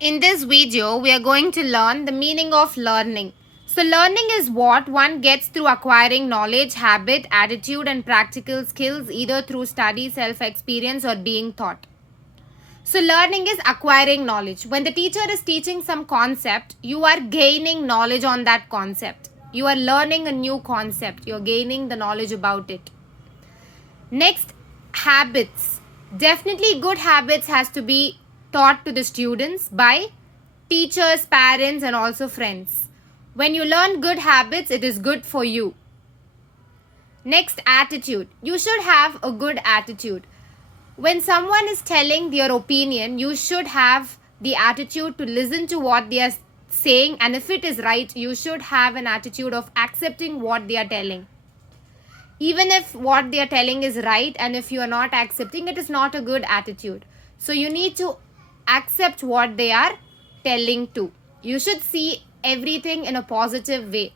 In this video, we are going to learn the meaning of learning. So, learning is what one gets through acquiring knowledge, habit, attitude, and practical skills either through study, self experience, or being taught. So, learning is acquiring knowledge. When the teacher is teaching some concept, you are gaining knowledge on that concept. You are learning a new concept, you are gaining the knowledge about it. Next, habits. Definitely, good habits has to be taught to the students by teachers, parents, and also friends. When you learn good habits, it is good for you. Next, attitude. You should have a good attitude. When someone is telling their opinion, you should have the attitude to listen to what they are saying, and if it is right, you should have an attitude of accepting what they are telling. Even if what they are telling is right, and if you are not accepting, it is not a good attitude. So you need to accept what they are telling to. You should see everything in a positive way.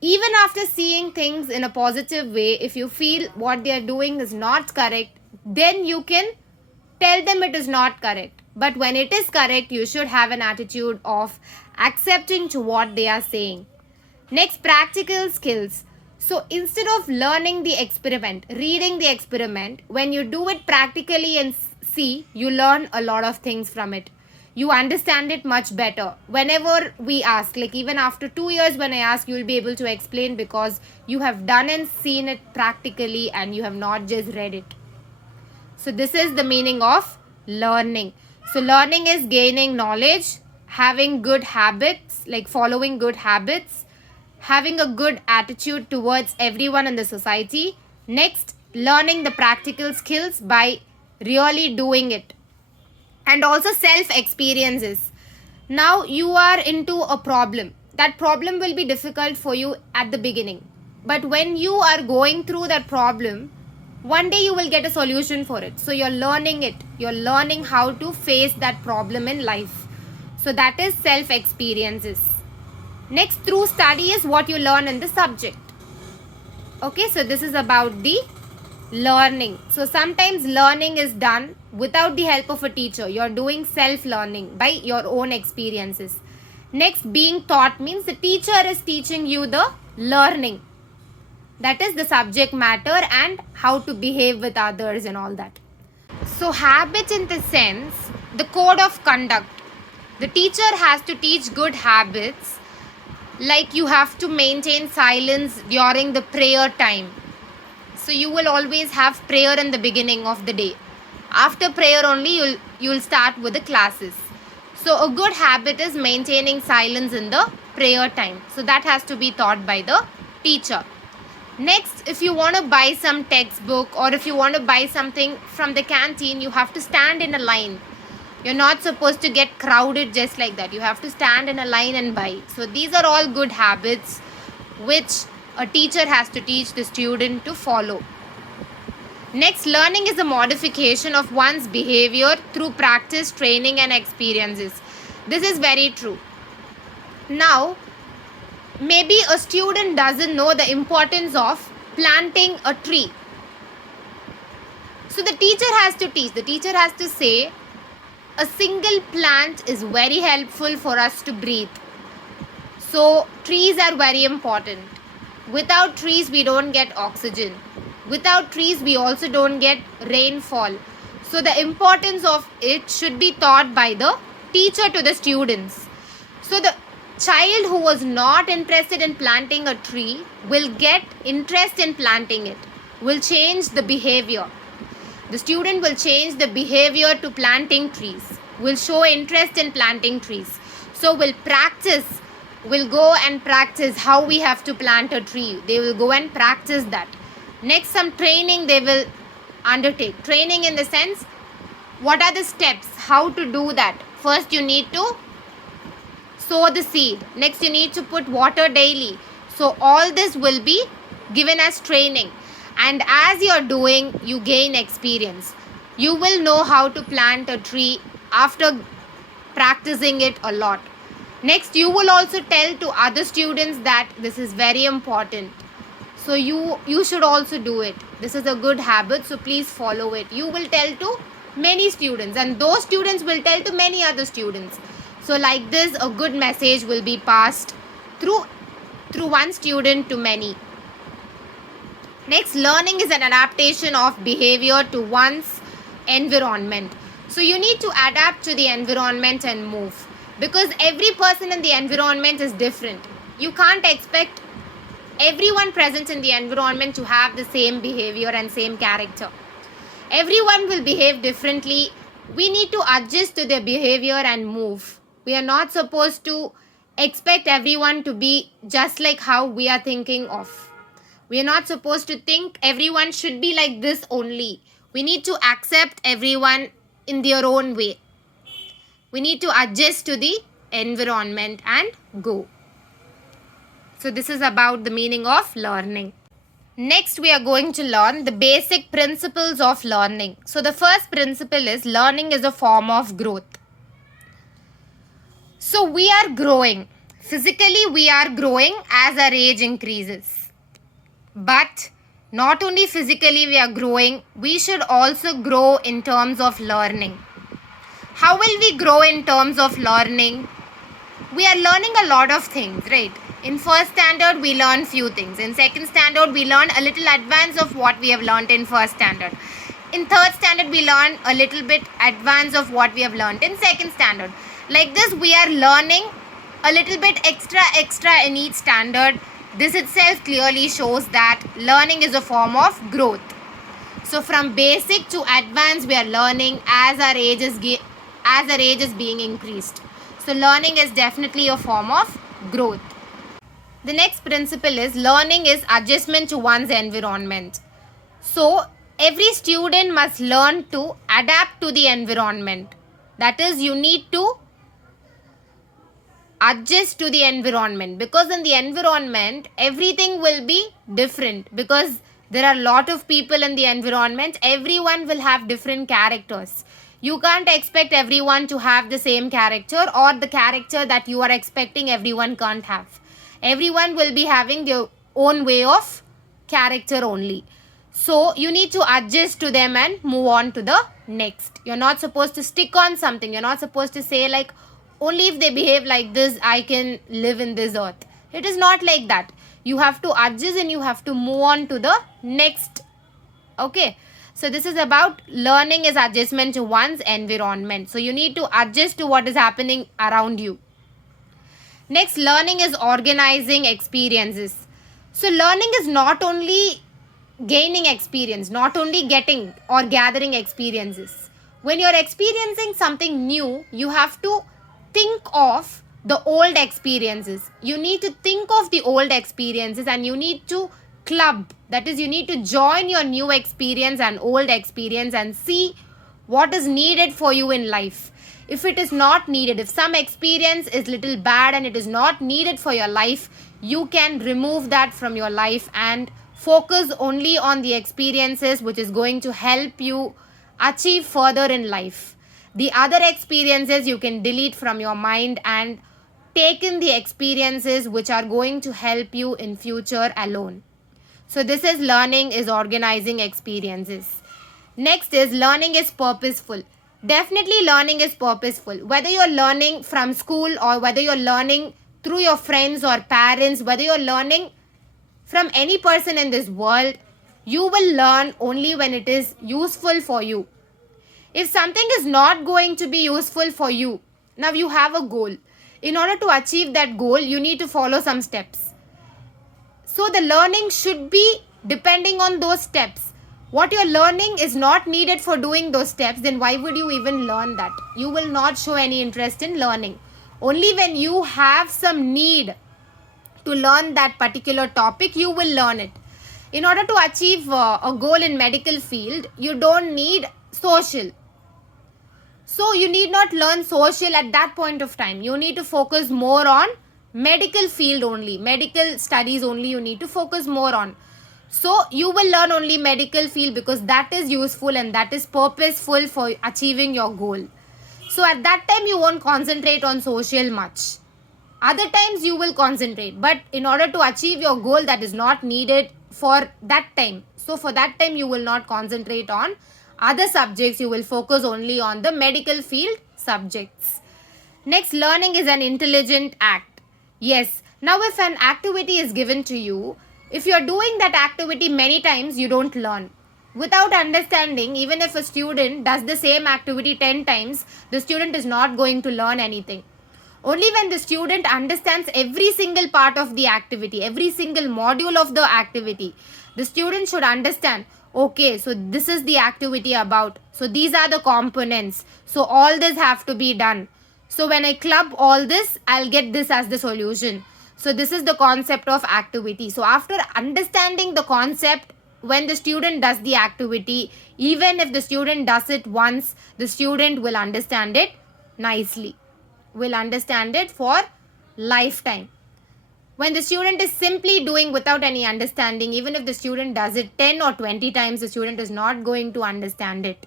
Even after seeing things in a positive way, if you feel what they are doing is not correct, then you can tell them it is not correct. But when it is correct, you should have an attitude of accepting to what they are saying. Next, practical skills. So instead of learning the experiment, reading the experiment, when you do it practically and see, you learn a lot of things from it. You understand it much better. Whenever we ask, like even after 2 years when I ask, you will be able to explain because you have done and seen it practically and you have not just read it. So this is the meaning of learning. So learning is gaining knowledge, having good habits, like following good habits, having a good attitude towards everyone in the society. Next, learning the practical skills by really doing it. And also self experiences. Now you are into a problem. That problem will be difficult for you at the beginning. But when you are going through that problem, one day you will get a solution for it. So you're learning it. You're learning how to face that problem in life. So that is self experiences. Next, through study is what you learn in the subject. Okay, so this is about the learning. So sometimes learning is done without the help of a teacher. You're doing self-learning by your own experiences. Next, being taught means the teacher is teaching you the learning. That is the subject matter and how to behave with others and all that. So habits in the sense, the code of conduct. The teacher has to teach good habits, like you have to maintain silence during the prayer time. So you will always have prayer in the beginning of the day. After prayer only you'll start with the classes. So a good habit is maintaining silence in the prayer time. So that has to be taught by the teacher. Next, if you want to buy some textbook or if you want to buy something from the canteen, you have to stand in a line. You're not supposed to get crowded just like that. You have to stand in a line and buy. So these are all good habits which a teacher has to teach the student to follow. Next, learning is a modification of one's behavior through practice, training, and experiences. This is very true. Now, maybe a student doesn't know the importance of planting a tree. So the teacher has to teach. The teacher has to say, a single plant is very helpful for us to breathe. So trees are very important. Without trees, we don't get oxygen. Without trees, we also don't get rainfall. So the importance of it should be taught by the teacher to the students. So the child who was not interested in planting a tree will get interest in planting it, will change the behavior. The student will change the behavior to planting trees, will show interest in planting trees. So will practice, will go and practice how we have to plant a tree. They will go and practice that. Next, some training they will undertake. Training in the sense, what are the steps, how to do that. First you need to sow the seed. Next you need to put water daily. So all this will be given as training. And as you're doing, you gain experience. You will know how to plant a tree after practicing it a lot. Next, you will also tell to other students that this is very important. So you should also do it. This is a good habit, so please follow it. You will tell to many students, and those students will tell to many other students. So like this, a good message will be passed through one student to many. Next, learning is an adaptation of behavior to one's environment. So you need to adapt to the environment and move, because every person in the environment is different. You can't expect everyone present in the environment to have the same behavior and same character. Everyone will behave differently. We need to adjust to their behavior and move. We are not supposed to expect everyone to be just like how we are thinking of. We are not supposed to think everyone should be like this only. We need to accept everyone in their own way. We need to adjust to the environment and go. So this is about the meaning of learning. Next, we are going to learn the basic principles of learning. So the first principle is learning is a form of growth. So we are growing. Physically, we are growing as our age increases. But not only physically we are growing, we should also grow in terms of learning. How will we grow in terms of learning? We are learning a lot of things, right? In first standard, we learn few things. In second standard, we learn a little advance of what we have learned in first standard. In third standard, we learn a little bit advance of what we have learned in second standard. Like this, we are learning a little bit extra in each standard. This itself clearly shows that learning is a form of growth. So from basic to advanced, we are learning as our age is being increased. So learning is definitely a form of growth. The next principle is learning is adjustment to one's environment. So every student must learn to adapt to the environment. That is, you need to adjust to the environment, because in the environment everything will be different, because there are a lot of people in the environment. Everyone will have different characters. You can't expect everyone to have the same character, or the character that you are expecting everyone can't have. Everyone will be having their own way of character only. So you need to adjust to them and move on to the next. You're not supposed to stick on something. You're not supposed to say like, only if they behave like this, I can live in this earth. It is not like that. You have to adjust and you have to move on to the next. Okay. So this is about learning is adjustment to one's environment. So you need to adjust to what is happening around you. Next, learning is organizing experiences. So learning is not only gaining experience, not only getting or gathering experiences. When you're experiencing something new, you have to think of the old experiences. You need to think of the old experiences and you need to club. That is, you need to join your new experience and old experience and see what is needed for you in life. If it is not needed, if some experience is little bad and it is not needed for your life, you can remove that from your life and focus only on the experiences which is going to help you achieve further in life. The other experiences you can delete from your mind and take in the experiences which are going to help you in future alone. So this is learning is organizing experiences. Next is learning is purposeful. Definitely learning is purposeful. Whether you're learning from school or whether you're learning through your friends or parents, whether you're learning from any person in this world, you will learn only when it is useful for you. If something is not going to be useful for you, now you have a goal. In order to achieve that goal, you need to follow some steps. So the learning should be depending on those steps. What you're learning is not needed for doing those steps, then why would you even learn that? You will not show any interest in learning. Only when you have some need to learn that particular topic, you will learn it. In order to achieve a goal in medical field, you don't need social. So you need not learn social at that point of time. You need to focus more on medical field only. Medical studies only you need to focus more on. So you will learn only medical field because that is useful and that is purposeful for achieving your goal. So at that time you won't concentrate on social much. Other times you will concentrate, but in order to achieve your goal, that is not needed for that time. So for that time you will not concentrate on Other subjects you will focus only on the medical field subjects. Next, learning is an intelligent act. Yes, now if an activity is given to you, if you are doing that activity many times, you don't learn. Without understanding, even if a student does the same activity 10 times, the student is not going to learn anything. Only when the student understands every single part of the activity, every single module of the activity, the student should understand, okay, so this is the activity about. So these are the components. So all this have to be done. So when I club all this, I'll get this as the solution. So this is the concept of activity. So after understanding the concept, when the student does the activity, even if the student does it once, the student will understand it nicely, will understand it for lifetime. When the student is simply doing without any understanding, even if the student does it 10 or 20 times, the student is not going to understand it.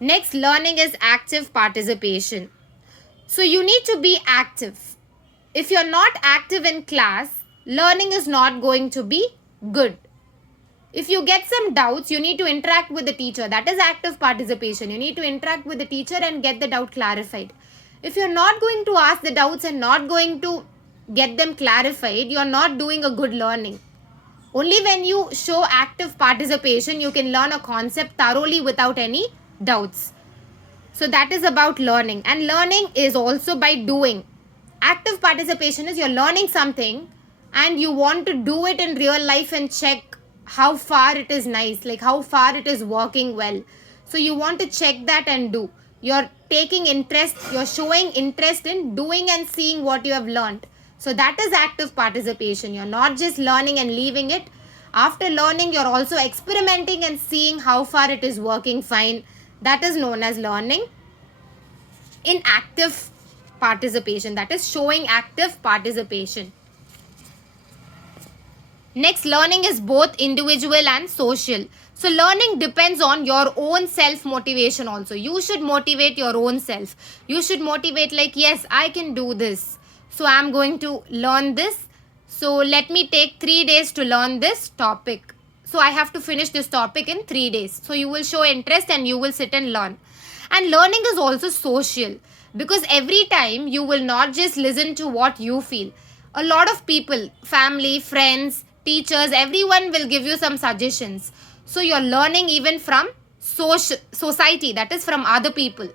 Next, learning is active participation. So you need to be active. If you're not active in class, learning is not going to be good. If you get some doubts, you need to interact with the teacher. That is active participation. You need to interact with the teacher and get the doubt clarified. If you're not going to ask the doubts and not going to get them clarified, you're not doing a good learning. Only when you show active participation, you can learn a concept thoroughly without any doubts. So that is about learning. And learning is also by doing. Active participation is you're learning something and you want to do it in real life and check how far it is nice, like how far it is working well. So you want to check that and do. You're taking interest, you're showing interest in doing and seeing what you have learned. So that is active participation. You're not just learning and leaving it. After learning, you're also experimenting and seeing how far it is working fine. That is known as learning in active participation. That is showing active participation. Next, learning is both individual and social. So learning depends on your own self-motivation also. You should motivate your own self. You should motivate like, yes, I can do this. So I'm going to learn this. So let me take 3 days to learn this topic. So I have to finish this topic in 3 days. So you will show interest and you will sit and learn. And learning is also social. Because every time you will not just listen to what you feel. A lot of people, family, friends, teachers, everyone will give you some suggestions. So you're learning even from society, that is from other people.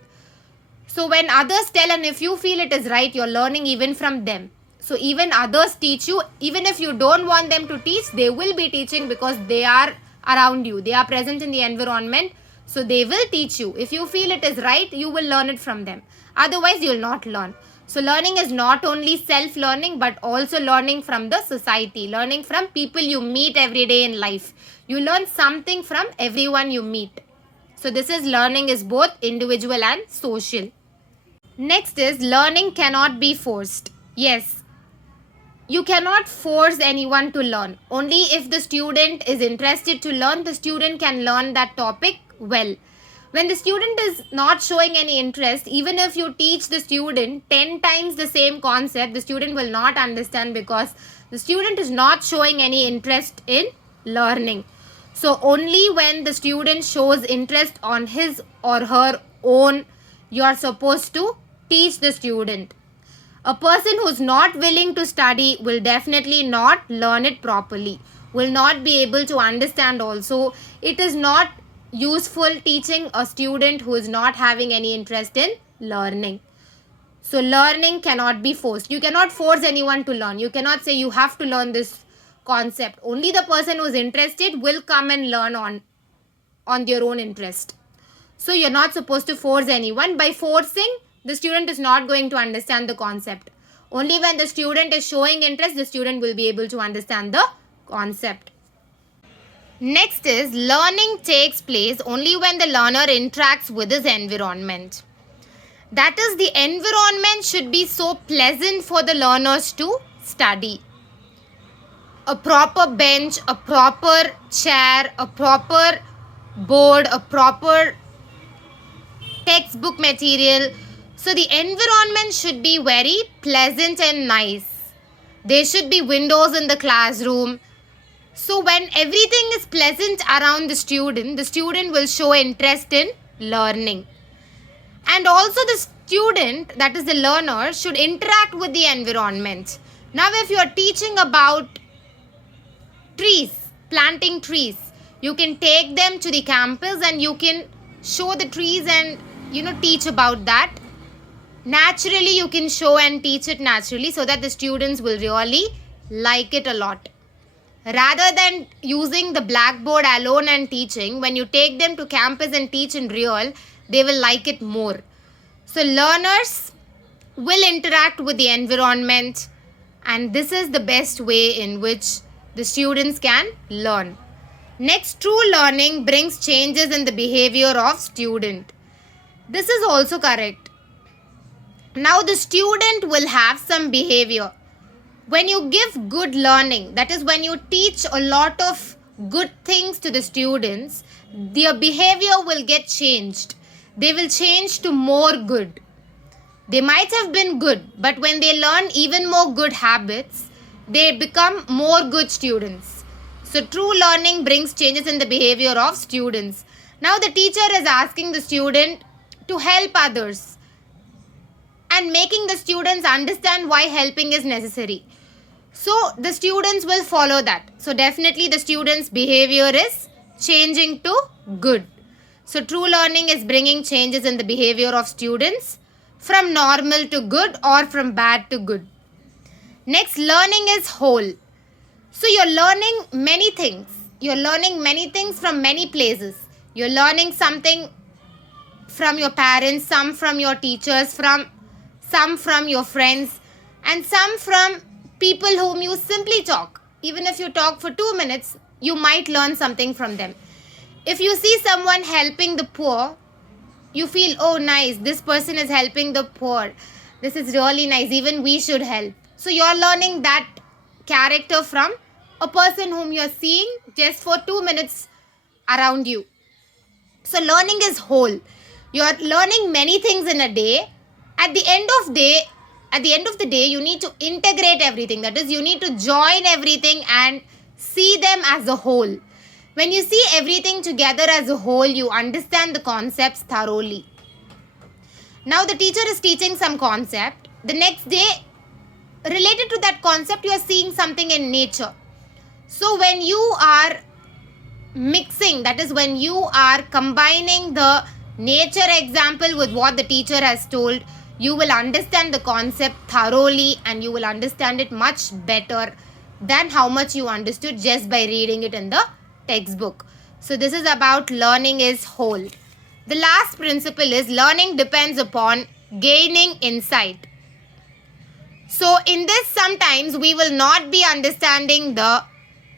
So when others tell and if you feel it is right, you're learning even from them. So even others teach you, even if you don't want them to teach, they will be teaching because they are around you. They are present in the environment. So they will teach you. If you feel it is right, you will learn it from them. Otherwise, you will not learn. So learning is not only self-learning but also learning from the society. Learning from people you meet every day in life. You learn something from everyone you meet. So this is learning is both individual and social. Next is learning cannot be forced. Yes, you cannot force anyone to learn. Only if the student is interested to learn, the student can learn that topic well. When the student is not showing any interest, even if you teach the student 10 times the same concept, the student will not understand because the student is not showing any interest in learning. So only when the student shows interest on his or her own, you are supposed to teach the student. A person who is not willing to study will definitely not learn it properly, will not be able to understand also. It is not useful teaching a student who is not having any interest in learning. So learning cannot be forced. You cannot force anyone to learn. You cannot say you have to learn this concept. Only the person who is interested will come and learn on their own interest. So you're not supposed to force anyone. By forcing, the student is not going to understand the concept. Only when the student is showing interest, the student will be able to understand the concept. Next is learning takes place only when the learner interacts with his environment. That is, the environment should be so pleasant for the learners to study. A proper bench, a proper chair, a proper board, a proper textbook material. So the environment should be very pleasant and nice. There should be windows in the classroom. So when everything is pleasant around the student will show interest in learning. And also the student, that is the learner, should interact with the environment. Now if you are teaching about trees, planting trees, you can take them to the campus and you can show the trees and teach about that. Naturally you can show and teach it naturally so that the students will really like it a lot. Rather than using the blackboard alone and teaching, when you take them to campus and teach in real, they will like it more. So learners will interact with the environment, and this is the best way in which the students can learn. Next, true learning brings changes in the behavior of student. This is also correct. Now the student will have some behavior. When you give good learning, that is when you teach a lot of good things to the students, their behavior will get changed. They will change to more good. They might have been good, but when they learn even more good habits, they become more good students. So true learning brings changes in the behavior of students. Now the teacher is asking the student to help others and making the students understand why helping is necessary. So the students will follow that. So definitely the students' behavior is changing to good. So true learning is bringing changes in the behavior of students from normal to good or from bad to good. Next, learning is whole. So you're learning many things. You're learning many things from many places. You're learning something from your parents, some from your teachers, some from your friends, and some from people whom you simply talk. Even if you talk for 2 minutes, you might learn something from them. If you see someone helping the poor, you feel, oh nice, this person is helping the poor. This is really nice, even we should help. So you are learning that character from a person whom you are seeing just for 2 minutes around you. So learning is whole. You are learning many things in a day. At the end of the day, you need to integrate everything. That is, you need to join everything and see them as a whole. When you see everything together as a whole, you understand the concepts thoroughly. Now the teacher is teaching some concept. The next day, related to that concept, you are seeing something in nature. So when you are mixing, that is when you are combining the nature example with what the teacher has told, you will understand the concept thoroughly and you will understand it much better than how much you understood just by reading it in the textbook. So this is about learning is whole. The last principle is learning depends upon gaining insight. So in this, sometimes we will not be understanding the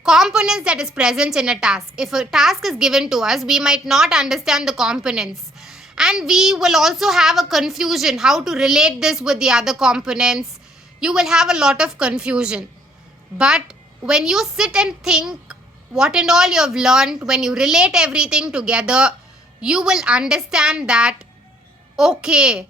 components that is present in a task. If a task is given to us, we might not understand the components. And we will also have a confusion how to relate this with the other components. You will have a lot of confusion. But when you sit and think what and all you have learned, when you relate everything together, you will understand that, okay,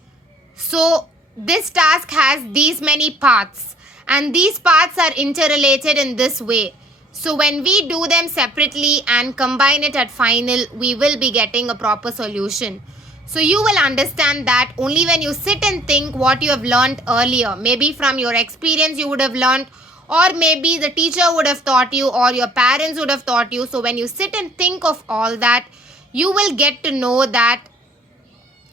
so this task has these many parts and these parts are interrelated in this way. So when we do them separately and combine it at final, we will be getting a proper solution. So you will understand that only when you sit and think what you have learned earlier. Maybe from your experience you would have learned, or maybe the teacher would have taught you, or your parents would have taught you. So when you sit and think of all that, you will get to know that,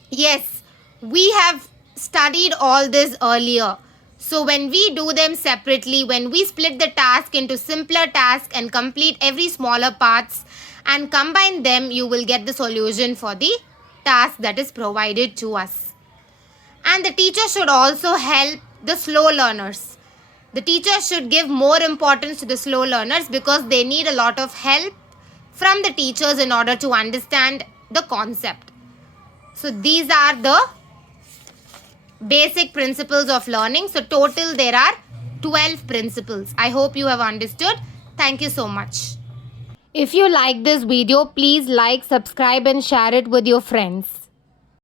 yes, we have studied all this earlier. So when we do them separately, when we split the task into simpler tasks and complete every smaller parts and combine them, you will get the solution for the task that is provided to us. And the teacher should also help the slow learners. The teacher should give more importance to the slow learners because they need a lot of help from the teachers in order to understand the concept. So these are the basic principles of learning. So total there are 12 principles. I hope you have understood. Thank you so much. If you like this video, please like, subscribe and share it with your friends.